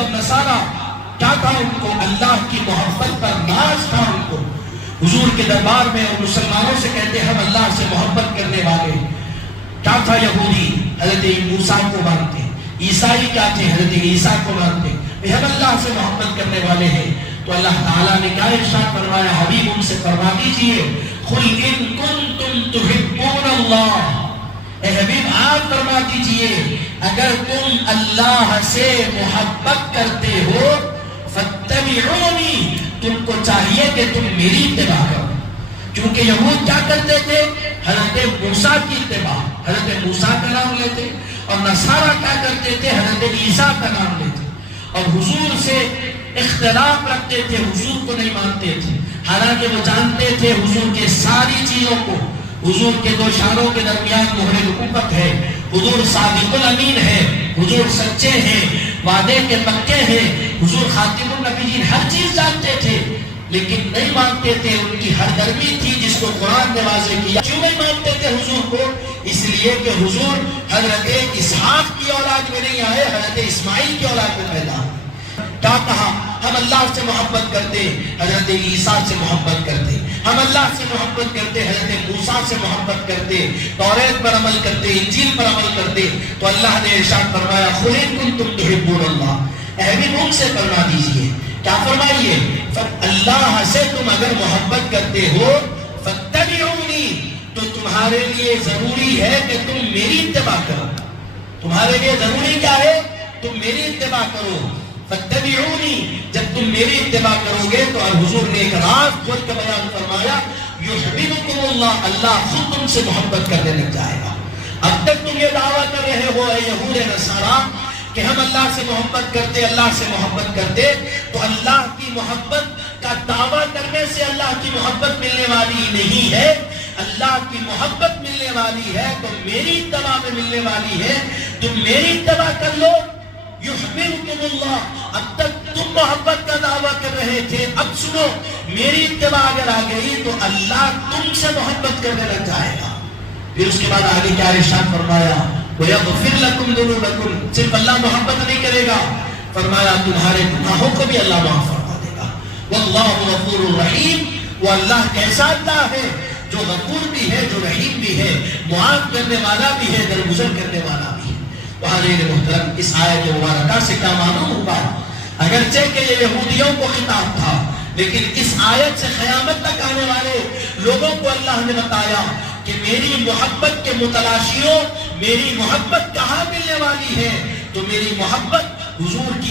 اور نصارہ کیا تھا ان کو؟ اللہ کی محبت پر ناز تھا ان کو۔ حضور کے دربار میں اور مسلمانوں سے کہتے ہم اللہ سے محبت کرنے والے۔ کیا تھا یہودی؟ حضرت موسیٰ کو مانتے۔ عیسائی کیا تھے؟ حضرت عیسیٰ کو مانتے۔ ہم اللہ سے محبت کرنے والے ہیں۔ تو اللہ تعالیٰ نے کیا ارشاد فرمایا؟ حبیب ان سے فرما دیجئے قُلْ إِن كُنتُمْ تُحِبُّونَ اللَّهَ، اے حبیب آپ فرما دیجئے اگر تم اللہ سے محبت کرتے ہو فَاتَّبِعُونِي، تم کو چاہیے کہ تم میری اتباع کرو۔ کیونکہ یہود کیا کرتے تھے؟ حضرت موسیٰ کی اتباع، حضرت موسیٰ کا نام لیتے، اور نصارہ کیا کرتے تھے؟ حضرت عیسیٰ کا نام لیتے، اور حضور سے اختلاف رکھتے تھے، حضور کو نہیں مانتے تھے، حالانکہ وہ جانتے تھے حضور کے ساری چیزوں کو۔ حضور کے دو شانوں کے درمیان مہر نبوت ہے، حضور صادق الامین ہے، حضور سچے ہیں، وعدے کے پکے ہیں، حضور خاتم النبیین، ہر چیز جانتے تھے لیکن نہیں مانتے تھے۔ ان کی ہر درمی تھی جس کو قرآن نے واضح کیا۔ کیوں نہیں مانتے تھے حضور کو؟ اس لیے کہ حضور حضرت اسحاق کی اولاد میں نہیں آئے، حضرت اسماعیل کی اولاد میں پیدا ہوئے۔ کیا کہا؟ ہم اللہ سے محبت کرتے، حضرت عیسیٰ سے محبت کرتے، ہم اللہ سے محبت کرتے، حضرت موسیٰ سے محبت کرتے، توریت پر عمل کرتے، انجیل پر عمل کرتے۔ تو اللہ نے ارشاد فرمایا قُلْ إِن كُنتُمْ تُحِبُّونَ اللَّهَ، اے حبیب ان سے فرما دیجئے، کیا فرمائیے؟ اللہ سے تم اگر محبت کرتے ہو فَاتَّبِعُونِي، تو تمہارے لیے ضروری ہے کہ تم میری اتباع کرو۔ تمہارے لیے ضروری کیا ہے؟ تم میری اتباع کرو۔ فَاتَّبِعُونِي، جب تم میری اتباع کرو گے تو حضور نے ایک راز کھول کے بیان فرمایا، یحببکم اللہ، اللہ خود تم سے محبت کرنے لگ جائے گا۔ اب تک تم یہ دعویٰ کر رہے ہو اے یہود نصارہ کہ ہم اللہ سے محبت کرتے، اللہ سے محبت کرتے، تو اللہ کی محبت کا دعویٰ کرنے سے اللہ کی محبت ملنے والی نہیں ہے۔ اللہ کی محبت ملنے والی ہے تو میری اتباع میں ملنے والی ہے۔ تم میری اتباع کر لو، یحببکم اللہ۔ اب تک تم محبت کا دعویٰ کر رہے تھے، اب سنو، میری اتباع اگر آ گئی تو اللہ تم سے محبت کرنے لگ جائے گا۔ پھر اس کے بعد آگے کیا ارشاد فرمایا؟ وَيَغْفِرْ لَكُمْ ذُنُوبَكُمْ، صرف اللہ محبت نہیں کرے گا، فرمایا تمہارے گناہوں کو بھی اللہ معاف فرما دے گا۔ وَاللَّهُ غَفُورٌ رَحِيمٌ، وہ اللہ کیسا اللہ ہے؟ جو غفور بھی ہے، جو رحیم بھی ہے، معاف کرنے والا بھی ہے، درگزر کرنے والا بھی ہے۔ حضرت محترم، اس آیت مبارکہ سے کیا معلوم ہوا؟ اگرچہ کہ یہ یہودیوں کو خطاب تھا، لیکن اس آیت سے قیامت تک آنے والے لوگوں کو اللہ نے بتایا کہ میری محبت کے متلاشیوں، میری محبت کہاں ملنے والی ہے؟ تو میری محبت حضور کی